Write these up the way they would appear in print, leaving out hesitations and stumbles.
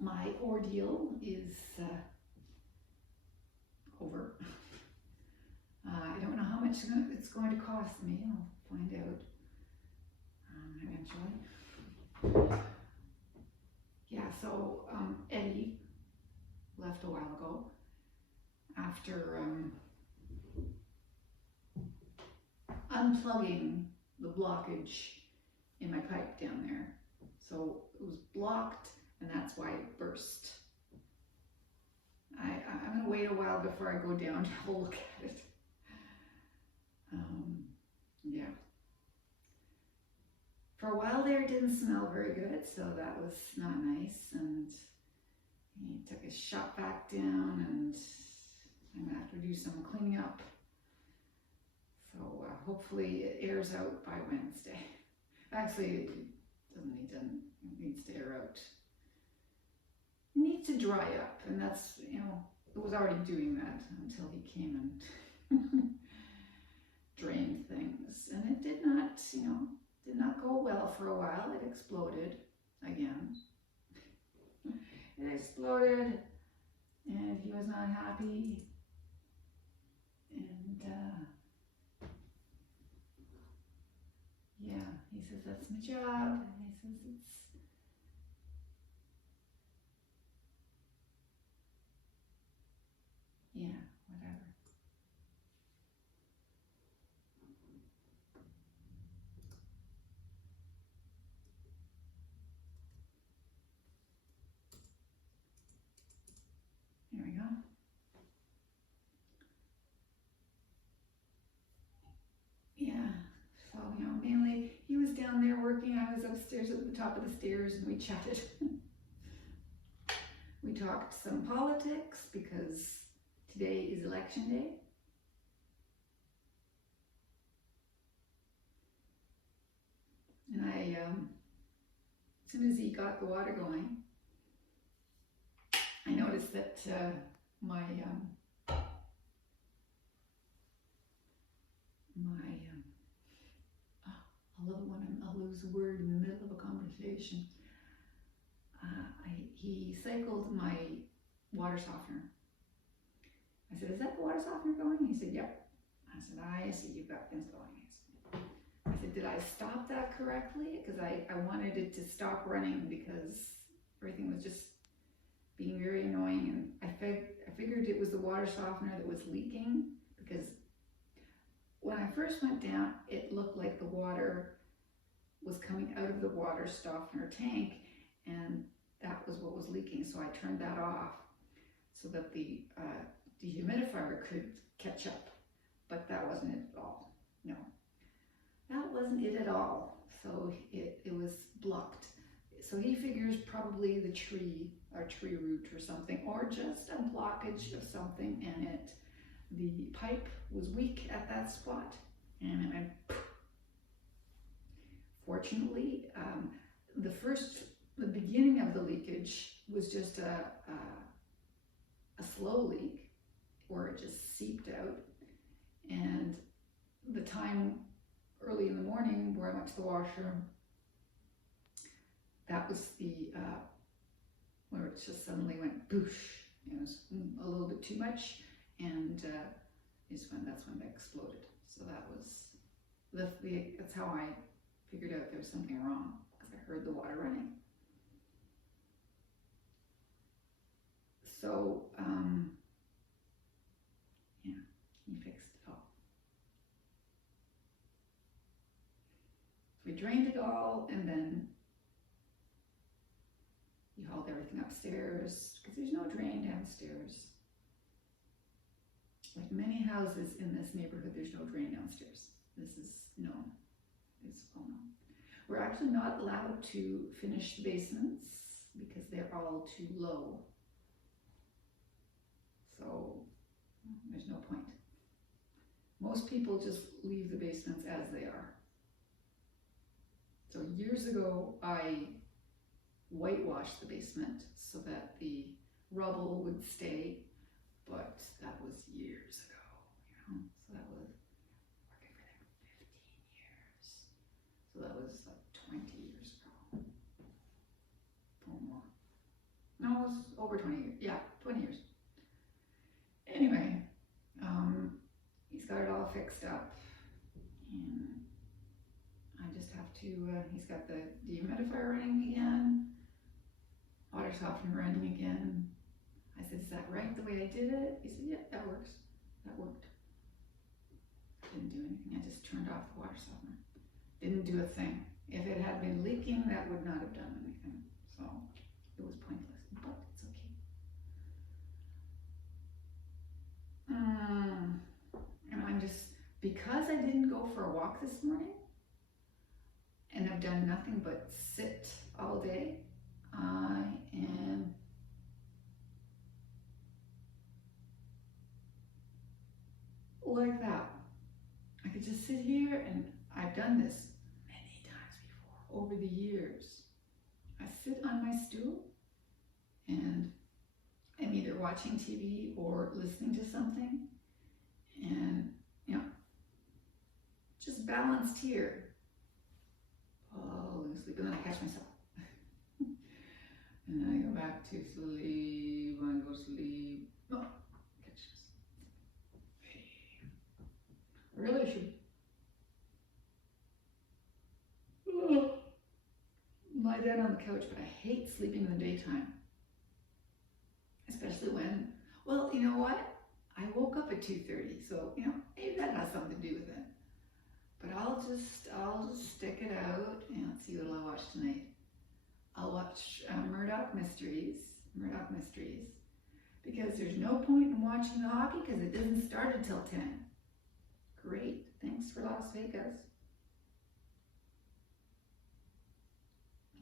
my ordeal is over. I don't know how much it's going to cost me. I'll find out eventually. Yeah, so Eddie left a while ago after unplugging the blockage in my pipe down there. So it was blocked, and that's why it burst. I'm going to wait a while before I go down to have a look at it. Yeah. For a while there, it didn't smell very good, so that was not nice. And he took his shop back down, and I'm going to have to do some cleaning up. So hopefully it airs out by Wednesday. Actually, it doesn't need to, it needs to air out. It needs to dry up, and that's, you know, it was already doing that until he came and drained things. And it did not, you know, did not go well for a while. It exploded again. It exploded, and he was not happy. And yeah, he says, that's my job. And he says, it's, yeah, whatever. Here we go. Yeah, so, you know, mainly he was down there working. I was upstairs at the top of the stairs, and we chatted. We talked some politics because today is election day. And as soon as he got the water going, I noticed that my I love it when I'll lose a word in the middle of a conversation. He cycled my water softener. I said, is that the water softener going? He said, yep. I said, I see you've got things going. I said, did I stop that correctly? Because I wanted it to stop running because everything was just being very annoying. And I figured it was the water softener that was leaking, because when I first went down, it looked like the water was coming out of the water softener tank, and that was what was leaking. So I turned that off so that the dehumidifier could catch up, but that wasn't it at all. No, that wasn't it at all. So it was blocked. So he figures probably the tree, or tree root or something, or just a blockage of something, and the pipe was weak at that spot, and it went poof. Fortunately, the beginning of the leakage was just a slow leak, where it just seeped out, and the time early in the morning where I went to the washroom, that was where it just suddenly went boosh. It was a little bit too much, and that's when it exploded. So that was that's how I figured out there was something wrong, because I heard the water running. So yeah, he fixed it all. So we drained it all, and then he hauled everything upstairs, because there's no drain downstairs. Like many houses in this neighborhood, there's no drain downstairs. This is known. It's well known. We're actually not allowed to finish the basements because they're all too low. So there's no point. Most people just leave the basements as they are. So years ago, I whitewashed the basement so that the rubble would stay, but that was years ago, you know. So that was working for them 15 years. So that was like 20 years ago. Or more. No, No, it was over 20 years. Yeah, 20 years. Anyway, he's got it all fixed up, and I just have to, he's got the dehumidifier running again, water softener running again. I said, is that right the way I did it? He said, yeah, that works. That worked. Didn't do anything. I just turned off the water softener. Didn't do a thing. If it had been leaking, that would not have done anything. So it was pointless, but it's okay. And I'm just, because I didn't go for a walk this morning, and I've done nothing but sit all day, I am like that. I could just sit here, and I've done this many times before over the years. I sit on my stool and I'm either watching TV or listening to something, and just balanced here. Falling asleep, and then I catch myself. And then I go back to sleep, I go to sleep. Oh, catch myself. I really should lie down on the couch, but I hate sleeping in the daytime. Especially when, well, you know what? I woke up at 2:30, so, maybe that has something to do with it. But I'll just stick it out and see what I'll watch tonight. I'll watch Murdoch Mysteries, because there's no point in watching the hockey because it doesn't start until 10. Great, thanks for Las Vegas.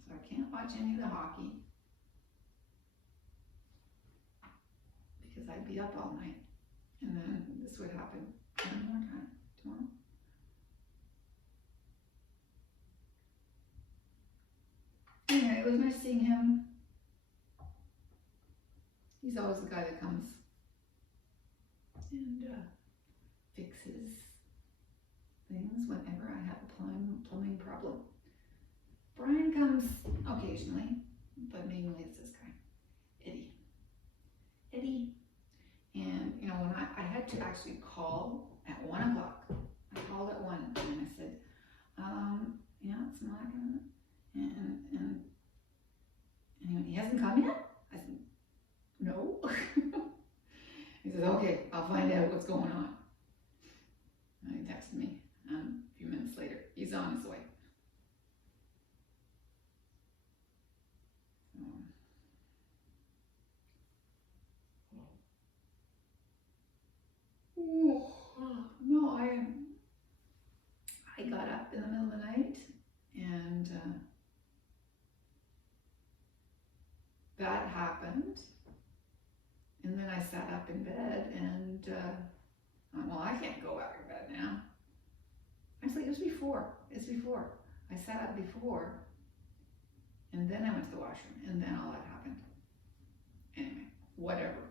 So I can't watch any of the hockey because I'd be up all night, and then this would happen one more time tomorrow. Anyway, it was nice seeing him. He's always the guy that comes and fixes things whenever I have a plumbing problem. Brian comes occasionally, but mainly it's this guy, Eddy. And when I had to actually call at 1 o'clock. I called at 1 and I said, it's not gonna, and anyway, he hasn't come yet? I said, no. He says, okay, I'll find out what's going on. And he texted me a few minutes later. He's on his way. No, I got up in the middle of the night, and that happened, and then I sat up in bed, and well, I can't go back in bed now. Actually, it's before. I sat up before, and then I went to the washroom, and then all that happened. Anyway, whatever.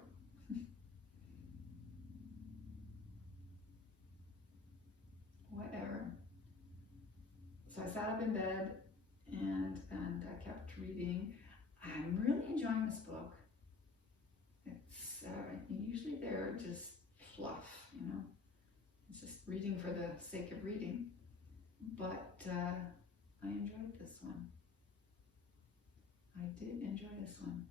Whatever. So I sat up in bed, and I kept reading. I'm really enjoying this book. It's usually they're just fluff, It's just reading for the sake of reading. But I enjoyed this one. I did enjoy this one.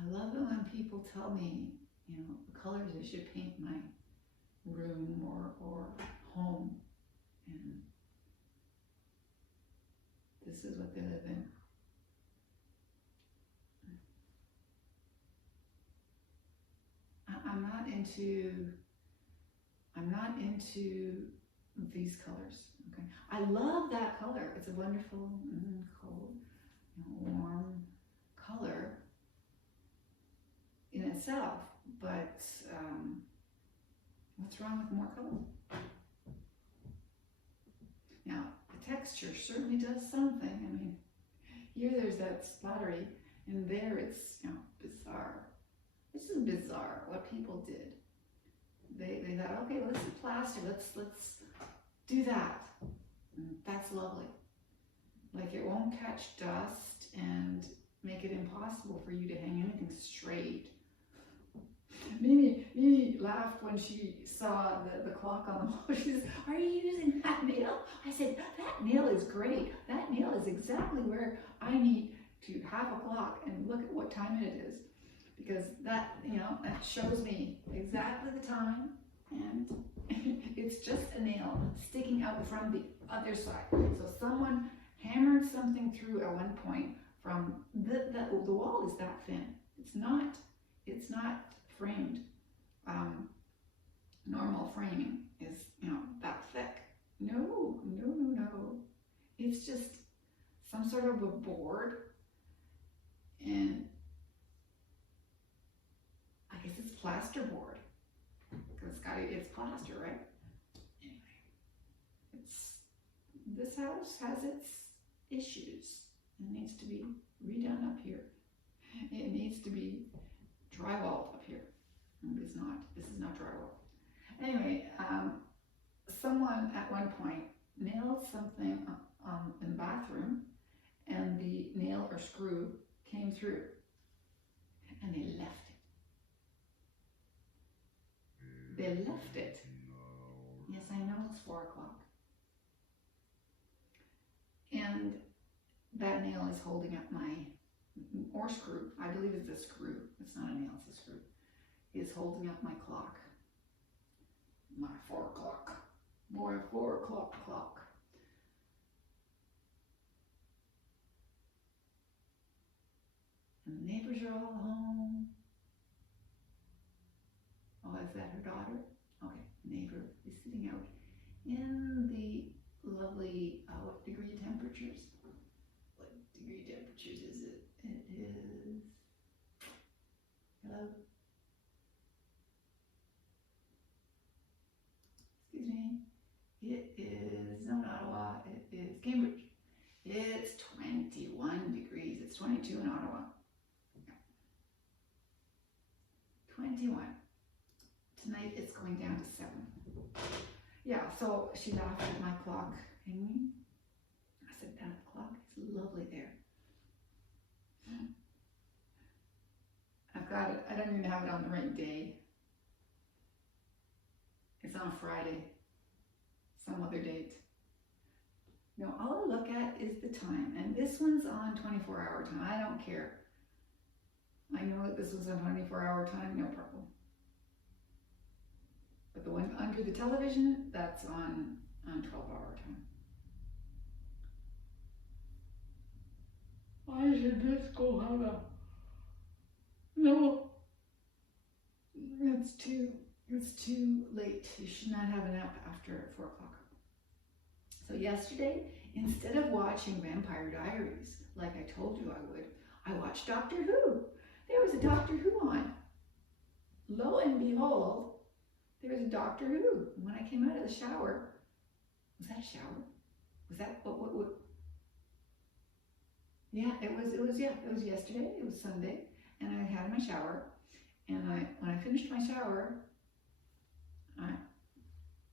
I love it when people tell me, the colors I should paint my room or home, and this is what they live in. I'm not into these colors. Okay, I love that color. It's a wonderful, cold, warm color in itself, but what's wrong with more color? Now, the texture certainly does something. I mean, here there's that splattery, and there it's bizarre. This is bizarre what people did. they thought, okay, let's do plaster, let's do that. And that's lovely. Like, it won't catch dust and make it impossible for you to hang anything straight. Mimi laughed when she saw the clock on the wall. She says, are you using that nail? I said, that nail is great. That nail is exactly where I need to have a clock and look at what time it is. Because that, that shows me exactly the time, and it's just a nail sticking out from the other side. So someone hammered something through at one point from the wall is that thin. It's not framed. Normal framing is, that thick. No. It's just some sort of a board, and I guess it's plasterboard because it's plaster, right? Anyway, this house has its issues. It needs to be redone up here. It needs to be drywalled up here. This is not drywall. Anyway, someone at one point nailed something in the bathroom, and the nail or screw came through, and they left it. They left it. Yes, I know it's 4 o'clock. And that nail is holding up or screw, I believe it's a screw. It's not a nail, it's a screw. Is holding up my clock. My 4 o'clock. My 4 o'clock clock. And the neighbors are all home. Oh, is that her daughter? Okay, neighbor is sitting out in the lovely, what degree temperatures? What degree temperatures is it? It is, hello? Excuse me. It is not Ottawa, it is Cambridge. It's 21 degrees. It's 22 in Ottawa. 21. Tonight it's going down to 7. Yeah, so she laughed at my clock hanging. I said, that clock is lovely there. I've got it. I don't even have it on the right day. It's on a Friday. Some other date. No, all I look at is the time. And this one's on 24-hour time. I don't care. I know that this was on 24-hour time, no problem. But the one under the television, that's on 12-hour time. I should just go have a... No. It's too late. You should not have a nap after 4 o'clock. So yesterday, instead of watching Vampire Diaries, like I told you I would, I watched Doctor Who. There was a Doctor Who on. Lo and behold, there was a Doctor Who. When I came out of the shower, was that a shower? Was that what? Yeah, it was yesterday. It was Sunday, and I had my shower, and when I finished my shower,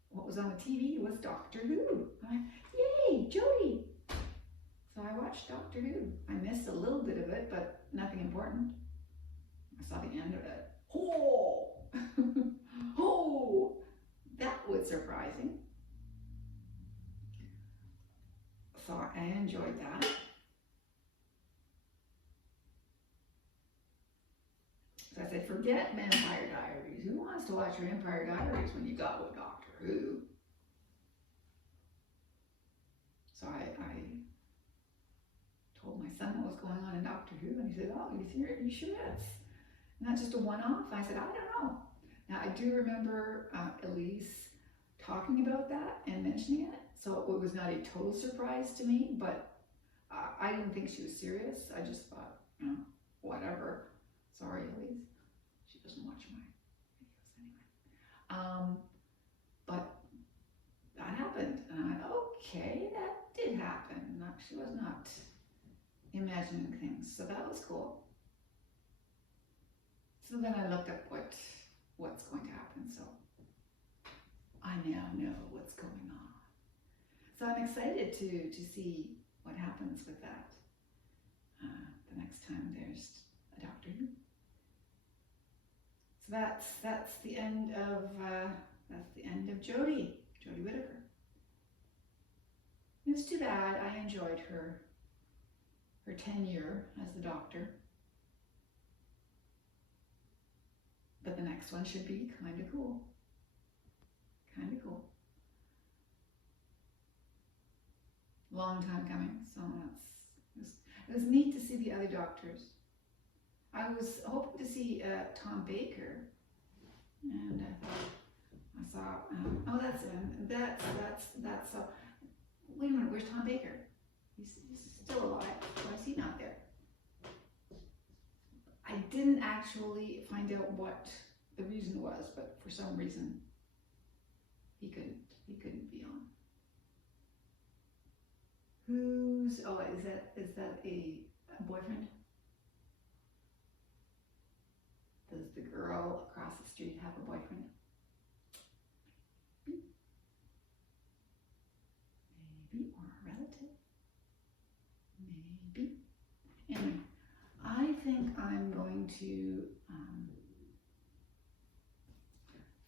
what was on the TV was Doctor Who. Yay, Jodie! So I watched Doctor Who. I missed a little bit of it, but nothing important. I saw the end of it. Oh! Oh! That was surprising. So I enjoyed that. So I said, forget Vampire Diaries. Who wants to watch Vampire Diaries when you got with Doctor Who? So I told my son what was going on in Doctor Who, and he said, oh, you sure it's not just a one-off? I said, I don't know. Now, I do remember Elise talking about that and mentioning it, so it was not a total surprise to me, but I didn't think she was serious. I just thought, whatever. Sorry, Elise. She doesn't watch my videos anyway. But that happened, and I thought, okay, that did happen. She was not imagining things, so that was cool. So then I looked up what's going to happen. So I now know what's going on. So I'm excited to see what happens with that the next time there's a Doctor Who. So that's the end of Jodie Whittaker. It was too bad. I enjoyed her tenure as the Doctor, but the next one should be kind of cool. Long time coming, so it was neat to see the other Doctors. I was hoping to see Tom Baker, and I saw oh, that's him. That's so. Wait a minute, where's Tom Baker? He's still alive. Why is he not there? I didn't actually find out what the reason was, but for some reason he couldn't be on. Is that a boyfriend? Does the girl across the street have a boyfriend? Maybe, or a relative? Maybe. Anyway, I think I'm going to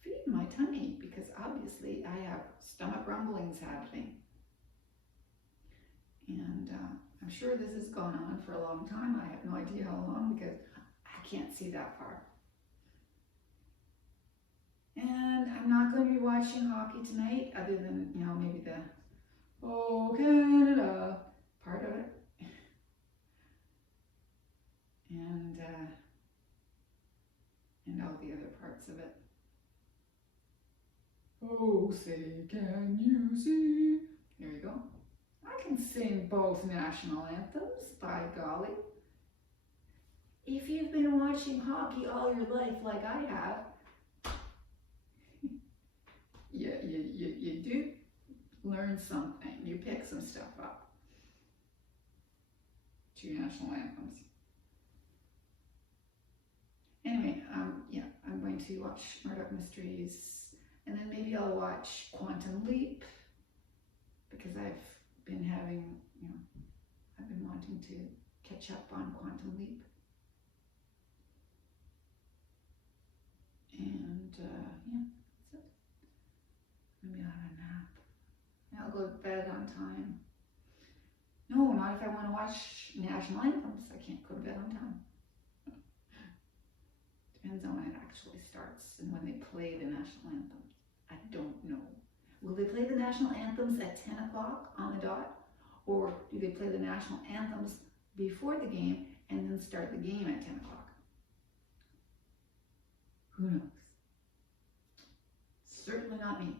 feed my tummy because obviously I have stomach rumblings happening. And I'm sure this has gone on for a long time. I have no idea how long because I can't see that far. And I'm not going to be watching hockey tonight other than, maybe the "Oh Canada" part of it. And all the other parts of it. Oh, say can you see? There you go. I can sing both national anthems, by golly. If you've been watching hockey all your life like I have, you do learn something. You pick some stuff up. 2 national anthems. Anyway, I'm going to watch Murdoch Mysteries, and then maybe I'll watch Quantum Leap, because I've been wanting to catch up on Quantum Leap. And that's it. Maybe I'll have a nap. I'll go to bed on time. No, not if I want to watch national anthems. I can't go to bed on time. Depends on when it actually starts and when they play the national anthems. I don't know. Will they play the national anthems at 10 o'clock on the dot? Or do they play the national anthems before the game and then start the game at 10 o'clock? Who knows? Certainly not me.